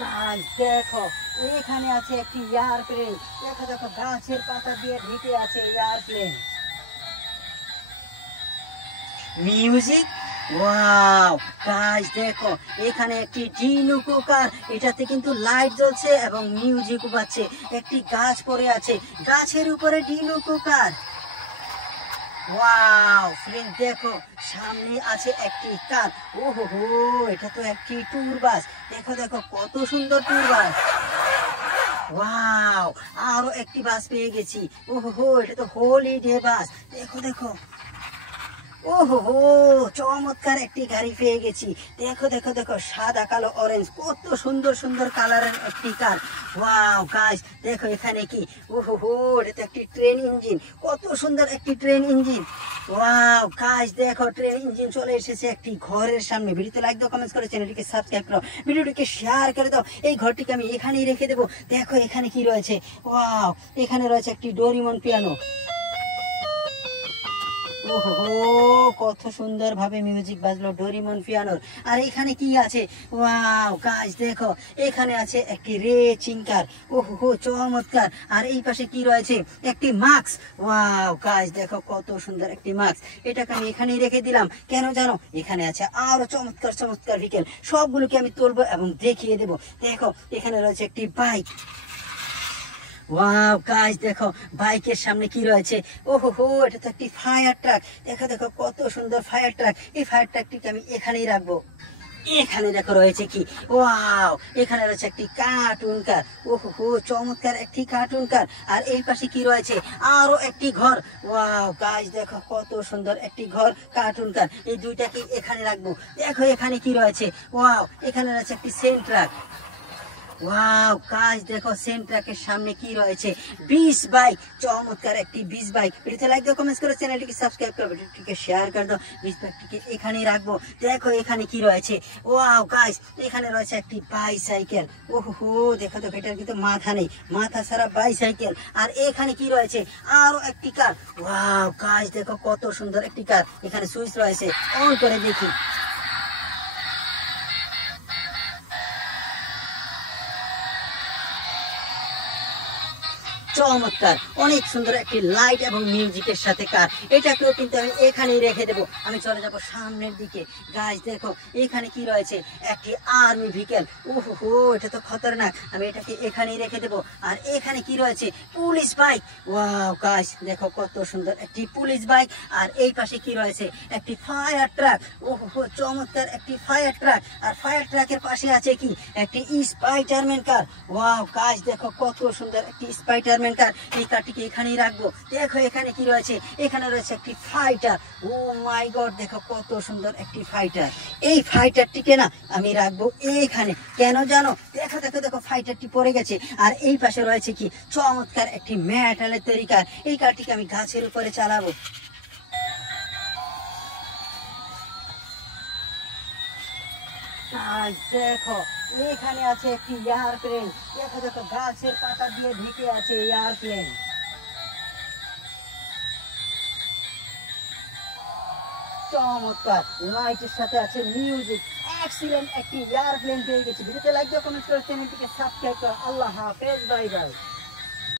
গাছ দেখো, এখানে আছে একটি এয়ারপ্লেন। দেখো দেখো, গাছের পাতা দিয়ে ঢেকে আছে এয়ারপ্লেন। মিউজিক, ওয়াও গাইস দেখো, এখানে একটি ডিনু কুকার, এটাতে কিন্তু লাইট জ্বলছে এবং মিউজিক বাজছে। একটি গাছ পড়ে আছে, গাছের উপরে ডিনু কুকার। ওয়াও ফ্রেন্ড দেখো, সামনে আছে একটি কার। ওহো হো, এটা তো একটি ট্যুর বাস। দেখো দেখো কত সুন্দর ট্যুর বাস। ওয়াও, আরো একটি বাস পেয়ে গেছি। ওহো হো, এটা তো হলিডে বাস। দেখো দেখো, ওহো হো, চমৎকার একটি গাড়ি পেয়ে গেছি। দেখো দেখো দেখো, সাদা কালো অরেঞ্জ, কত সুন্দর সুন্দর কালারের একটি কার। ওয়াও গাইস দেখো, এখানে কি, ওহো হো, এটা তো একটি ট্রেন ইঞ্জিন, কত সুন্দর একটি ট্রেন ইঞ্জিন। ওয়াও গাইস দেখো, ট্রেন ইঞ্জিন চলে এসেছে একটি ঘরের সামনে। ভিডিওতে লাইক দাও, কমেন্টস করে চ্যানেলটিকে সাবস্ক্রাইব করো, ভিডিওটিকে শেয়ার করে দাও। এই ঘরটিকে আমি এখানেই রেখে দেবো। দেখো এখানে কি রয়েছে, ওয়াও এখানে রয়েছে একটি ডোরিমন পিয়ানো। ওহো, কত সুন্দর ভাবে মিউজিক বাজলো ডোরিমন পিয়ানোর। আর এখানে কি আছে, ওয়াও গাইস দেখো, এখানে আছে একটি রেচিং কার। ওহো চমৎকার। আর এই পাশে কি রয়েছে, একটি মাস্ক। ওয়াও গাইস দেখো, কত সুন্দর একটি মাস্ক। এটাকে আমি এখানেই রেখে দিলাম, কেন জানো, এখানে আছে আরো চমৎকার চমৎকার ভেহিকেল, সবগুলোকে আমি তুলবো এবং দেখিয়ে দেবো। দেখো এখানে রয়েছে একটি বাইক। ওয়াও গাইস দেখো, বাইকের সামনে কি রয়েছে, ওহো হো, এটা তো একটি ফায়ার ট্রাক। দেখো দেখো কত সুন্দর ফায়ার ট্রাক। এই ফায়ার ট্রাকটিকে আমি এখানেই রাখবো। এখানে দেখো রয়েছে কি, ওয়াও এখানে রয়েছে একটি কার্টুন কার। ওহো হো, চমৎকার একটি কার্টুন কার। আর এই পাশে কি রয়েছে, আরো একটি ঘর। ওয়াও গাইস দেখো, কত সুন্দর একটি ঘর, কার্টুন কার। এই দুইটাকে এখানে রাখবো। দেখো এখানে কি রয়েছে, ওয়াও এখানে রয়েছে একটি সেন্ট ট্রাক। ওয়াও গাইস দেখো, সেন্ট ট্রাকের সামনে কি রয়েছে, 20 বাইক, চমৎকার একটি 20 বাইক। ভিডিওতে লাইক দাও, কমেন্টস করো, চ্যানেলটিকে সাবস্ক্রাইব করো, ভিডিওটিকে শেয়ার করে দাও। 20 বাইকটিকে এখানেই রাখবো। দেখো এখানে কি রয়েছে, ওয়াও গাইস এখানে রয়েছে একটি বাইসাইকেল। ওহো, দেখো দেখো, এটার কিন্তু মাথা নেই, মাথা ছাড়া বাইসাইকেল। আর এখানে কি রয়েছে, আরো একটি কার। ওয়াও গাইস দেখো, কত সুন্দর একটি কার। এখানে সুইচ রয়েছে, অন করে দেখি। চমৎকার, অনেক সুন্দর একটি লাইট এবং মিউজিকের সাথে কার। এটাকেও কিন্তু আমি এখানেই রেখে দেবো। আমি চলে যাব সামনের দিকে। গাইস দেখো, এখানে কি রয়েছে, একটি আর্মি ভেহিকেল। ওহো, এটা তো খতরনাক, আমি এটাকে এখানেই রেখে দেবো। আর এখানে কি রয়েছে, পুলিশ বাইক। ওয়াও গাইস দেখো, কত সুন্দর একটি পুলিশ বাইক। আর এই পাশে কি রয়েছে, একটি ফায়ার ট্রাক। ওহো, চমৎকার একটি ফায়ার ট্রাক। আর ফায়ার ট্রাকের পাশে আছে কি, একটি স্পাইডারম্যান কার। ওয়াও গাইস দেখো, কত সুন্দর একটি স্পাইডারম্যান কার। এই কারটিকে এখানেই রাখবো। দেখো এখানে কি রয়েছে, এখানে রয়েছে একটি ফাইটার। ও মাই গড, দেখো কত সুন্দর একটি ফাইটার। এই ফাইটারটিকে না আমি রাখবো এখানে, কেন জানো, দেখো দেখো দেখো, ফাইটারটি পড়ে গেছে। আর এই পাশে রয়েছে কি, চমৎকার একটি মেটালের তৈরি কার। এই কারটিকে আমি গাছের উপরে চালাবো। দেখো এখানে আছে একটি এয়ারপ্লেন। দেখো দেখো, গাছের পাতা দিয়ে ঢেকে আছে এয়ারপ্লেন। চমৎকার, লাইটের সাথে আছে মিউজিক। এক্সিলেন্ট একটি এয়ারপ্লেন পেয়ে গেছি। ভিডিওতে লাইক দাও, কমেন্ট করো, চ্যানেলটিকে সাবস্ক্রাইব করো। আল্লাহ হাফেজ, বাই বাই।